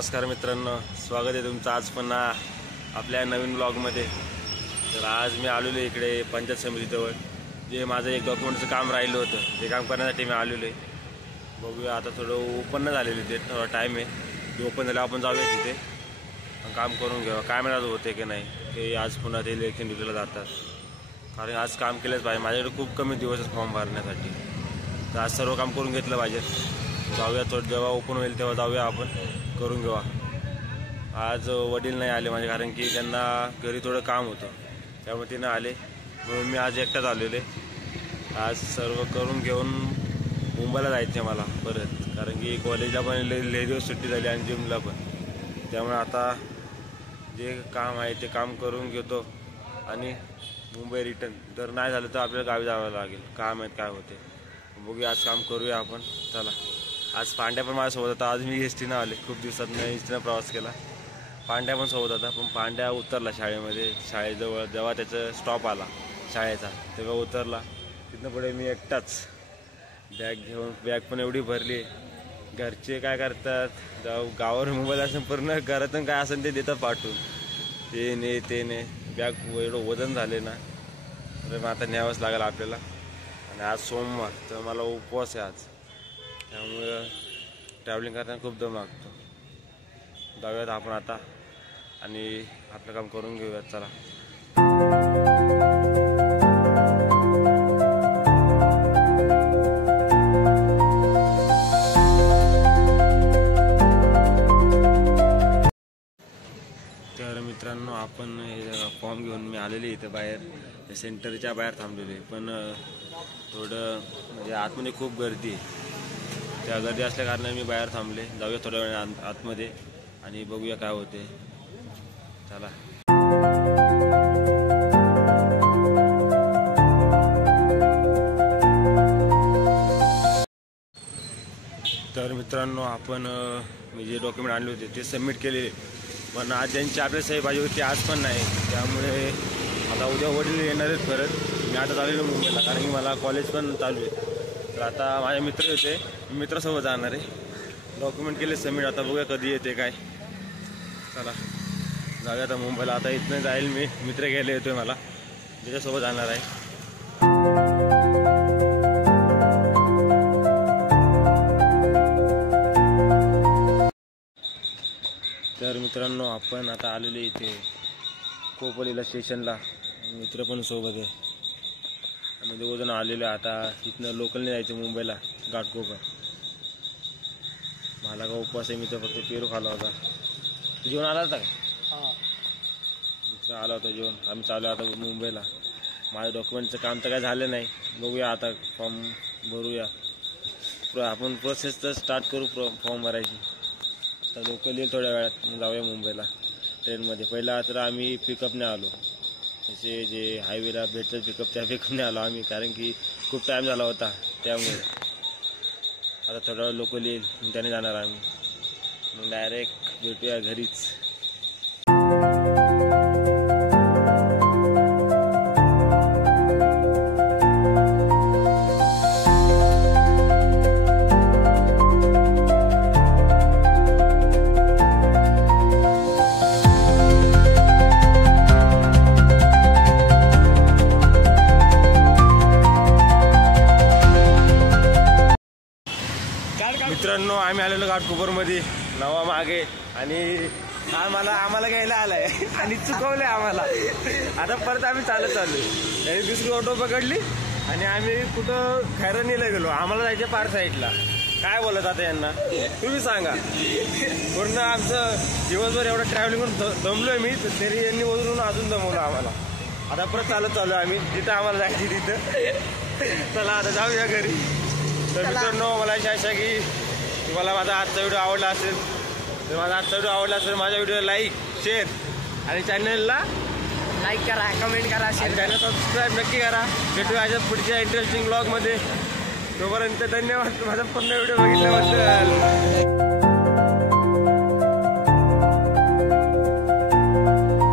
नमस्कार मित्रांनो, स्वागत आहे तुमचं आज पुन्हा आपल्या नवीन ब्लॉगमध्ये। तर आज मी आलेलो इकडे पंचायत समितीजवळ, जे माझं एक डॉक्युमेंटचं काम राहिलं होतं ते काम करण्यासाठी मी आलेलो आहे। बघूया आता थोडं ओपन नाही झालेलं, ते थोडा टाईम आहे, ते ओपन झालं आपण जाऊया तिथे काम करून घेऊ। काय मिळालं होते की नाही की आज पुन्हा ते इलेक्शन ड्युटीला जातात, कारण आज काम केलंच पाहिजे। माझ्याकडे खूप कमी दिवस फॉर्म भरण्यासाठी, तर आज सर्व काम करून घेतलं पाहिजे। जाऊया थोडं, जेव्हा ओपन होईल तेव्हा जाऊया, आपण करून घेऊ। आज वडील नाही आले माझे, कारण की त्यांना घरी थोडं काम होतं, त्यामुळे ते नाही आले, म्हणून मी आज एकटाच आलेले। आज सर्व करून घेऊन मुंबईला जायचं मला परत, कारण की कॉलेजला पण लय दिवस सुट्टी झाली आणि जिमला पण, त्यामुळे आता जे काम आहे ते काम करून घेतो आणि मुंबई रिटर्न। जर नाही झालं तर आपल्याला गावी जावं लागेल, काम आहेत काय होते बघूया। आज काम करूया आपण, चला। आज पांड्या पण माझ्यासोबत होता, आज मी एसटीनं आले, खूप दिवसातनं एसटीनं प्रवास केला। पांड्या पण सोबत होता, पण पांड्या उतरला शाळेमध्ये, शाळेजवळ जेव्हा त्याचा स्टॉप आला शाळेचा तेव्हा उतरला। तिथनं पुढे मी एकटाच बॅग घेऊन, बॅग पण एवढी भरली, घरचे काय करतात गावावर मोबाईल असेल पूर्ण घरातून काय असेल ते देतात पाठवून, ते ने ते ने, बॅग एवढं वजन झाले ना, तर मग आता न्यावंच लागेल आपल्याला। आणि आज सोमवार, तर मला उपवास आहे आज, त्यामुळं ट्रॅव्हलिंग करताना खूप दम लागतो। जाऊयात आपण आता आणि आपलं काम करून घेऊयात, चला। तर मित्रांनो, आपण हे फॉर्म घेऊन मी आलेले इथं बाहेर सेंटरच्या बाहेर थांबलेले, पण थोडं म्हणजे आतमध्ये खूप गर्दी आहे, त्या गर्दी असल्या कारणाने मी बाहेर थांबले। जाऊया थोड्या वेळ आतमध्ये आणि बघूया काय होते, चला। तर मित्रांनो, आपण मी जे डॉक्युमेंट आणले होते ते सबमिट केले, पण आज ज्यांची आपल्या सही पाहिजे होती आज पण नाही, त्यामुळे आता उद्या वडील येणार आहेत परत। मी आता चाललेलो मुंबईला, कारण की मला कॉलेज पण चालू आहे, तर आता माझे मित्र होते, मी मित्रासोबत जाणार आहे। डॉक्युमेंट केले सबमिट, आता बघूया कधी येते काय, चला जाऊया आता मुंबईला। आता इथनं जाईल मी, मित्र घ्यायला येतोय मला, त्याच्यासोबत जाणार आहे। तर मित्रांनो, आपण आता आलेले इथे कोपलीला स्टेशनला, मित्र पण सोबत आहे, आम्ही दोघंजण आलेलो आहे। आता इथनं लोकलने जायचं मुंबईला, घाटकोपर। मला का उपवास आहे, मी तर फक्त पेरू खाला होता। तू जेवण आला होता का? मित्र आला होता जेवण, आम्ही चालू आता मुंबईला। माझं डॉक्युमेंटचं काम तर काय झालं नाही, बघूया आता फॉर्म भरूया, आपण प्रोसेस तर स्टार्ट करू फॉर्म भरायची। आता लोकल येईल थोड्या वेळात, जाऊया मुंबईला ट्रेनमध्ये। पहिला तर आम्ही पिकअपने आलो, असे जे हायवेला भेटतं पिकअप, त्या पिकअपने आलो आम्ही, कारण की खूप टाईम झाला होता, त्यामुळे आता थोडा वेळ लोकल येईल, त्याने जाणार आम्ही, मग डायरेक्ट भेटूया घरीच। मित्रांनो, आम्ही आलेलो घाटकोपरमध्ये नवा मागे, आणि आम्हाला घ्यायला आलाय आणि चुकवलंय आम्हाला। आता परत आम्ही चालत चाललोय, त्याने दुसरी ऑटो पकडली आणि आम्ही कुठं खैरानीला गेलो, आम्हाला जायचं पार साईडला। काय बोलत आता यांना, तुम्ही सांगा। पूर्ण आमचं दिवसभर एवढं ट्रॅव्हलिंग करून दमलोय मी, तरी यांनी वरून अजून दमवलं आम्हाला। आता परत चालत चालू आम्ही, जिथं आम्हाला जायची तिथं, चला आता जाऊया घरी। तर मित्रांनो, मला अशी आशा की तुम्हाला माझा आजचा व्हिडिओ आवडला असेल, तर माझ्या व्हिडिओला लाईक, शेअर आणि चॅनलला लाईक करा, कमेंट करा, चॅनल सबस्क्राईब नक्की करा। भेटूया अशा पुढच्या इंटरेस्टिंग ब्लॉगमध्ये, तोपर्यंत धन्यवाद माझा पूर्ण व्हिडिओ बघितल्याबद्दल।